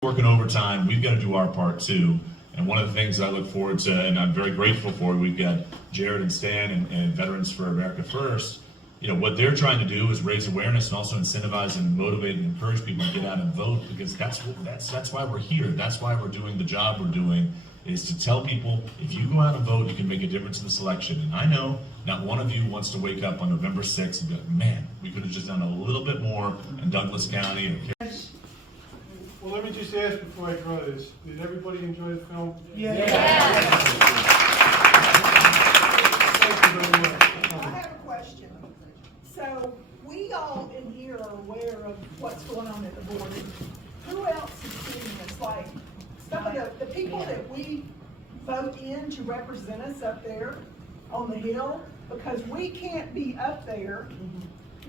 working overtime, we've got to do our part too. And one of the things I look forward to, and I'm very grateful for, we've got Jared and Stan and Veterans for America First. You know, what they're trying to do is raise awareness and also incentivize and motivate and encourage people to get out and vote, because that's why we're here. That's why we're doing the job we're doing, is to tell people, if you go out and vote, you can make a difference in this election. And I know not one of you wants to wake up on November 6th and go, man, we could have just done a little bit more in Douglas County. Well, let me just ask before I draw this, did everybody enjoy the film? Yeah. Thank you very much. I have a question. So, we all in here are aware of what's going on at the board. Who else is seeing this? Like, some of the people that we vote in to represent us up there on the Hill, because we can't be up there.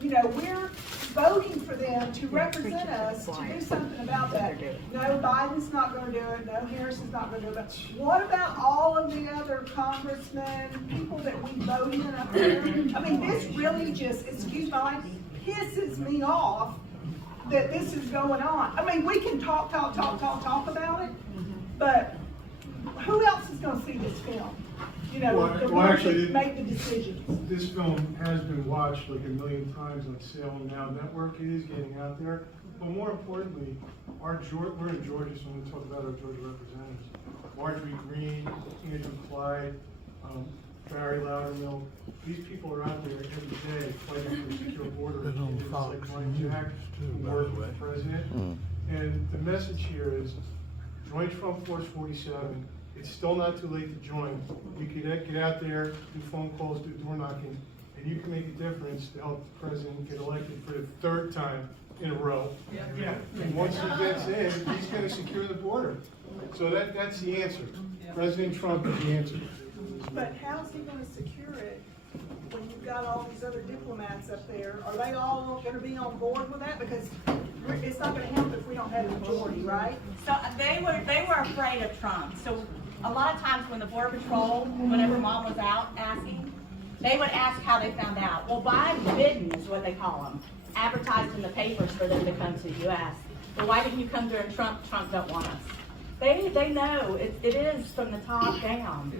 You know, we're voting for them to represent us, to do something about that. No, Biden's not going to do it. No, Harris is not going to do it. What about all of the other congressmen, people that we vote in up there? I mean, this really just, excuse my language, pisses me off that this is going on. I mean, we can talk about it, but who else is going to see this film? You know, the ones that make the decisions. This film has been watched like 1 million times on Salem Now Network. It is getting out there. But more importantly, we're in Georgia, so I'm going to talk about our Georgia representatives. Marjorie Greene, Andrew Clyde, Barry Loudermill. These people are out there every day fighting for a secure border. It's like Mike Jack, who worked with the president. And the message here is, join Trump Force 47. It's still not too late to join. You can get out there, do phone calls, do door knocking, and you can make a difference to help the president get elected for the 3rd time in a row. Yeah. And once he gets in, he's going to secure the border. So that's the answer. President Trump is the answer. But how's he going to secure it when you've got all these other diplomats up there? Are they all going to be on board with that? Because it's not going to help if we don't have a majority, right? So they were afraid of Trump. So a lot of times when the Border Patrol, whenever Mom was out asking, they would ask how they found out. Well, Biden is what they call them, advertised in the papers for them to come to the U.S. Well, why didn't you come during Trump? Trump don't want us. They know it is from the top down.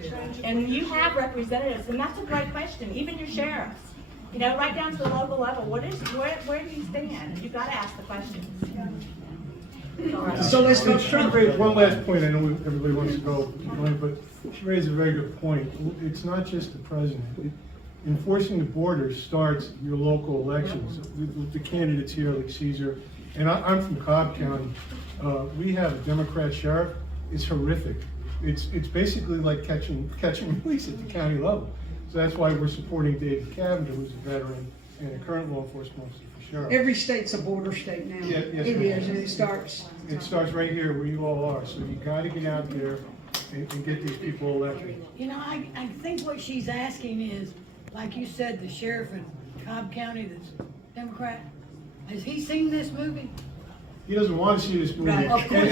And you have representatives, and that's a great question. Even your sheriffs, you know, right down to the local level. Where do you stand? You've got to ask the questions. So let's raise one last point. I know everybody wants to go, but she raised a very good point. It's not just the president. Enforcing the border starts at your local elections. With the candidates here, like Caesar, and I'm from Cobb County. We have a Democrat sheriff. It's horrific. It's basically like catching release at the county level. So that's why we're supporting David Cavender, who's a veteran and a current law enforcement officer for sheriff. Every state's a border state now. Yes, it is, and it starts. It starts right here where you all are. So you got to get out there and get these people elected. You know, I think what she's asking is, like you said, the sheriff in Cobb County that's Democrat. Has he seen this movie? He doesn't want to see this movie. Right, of course.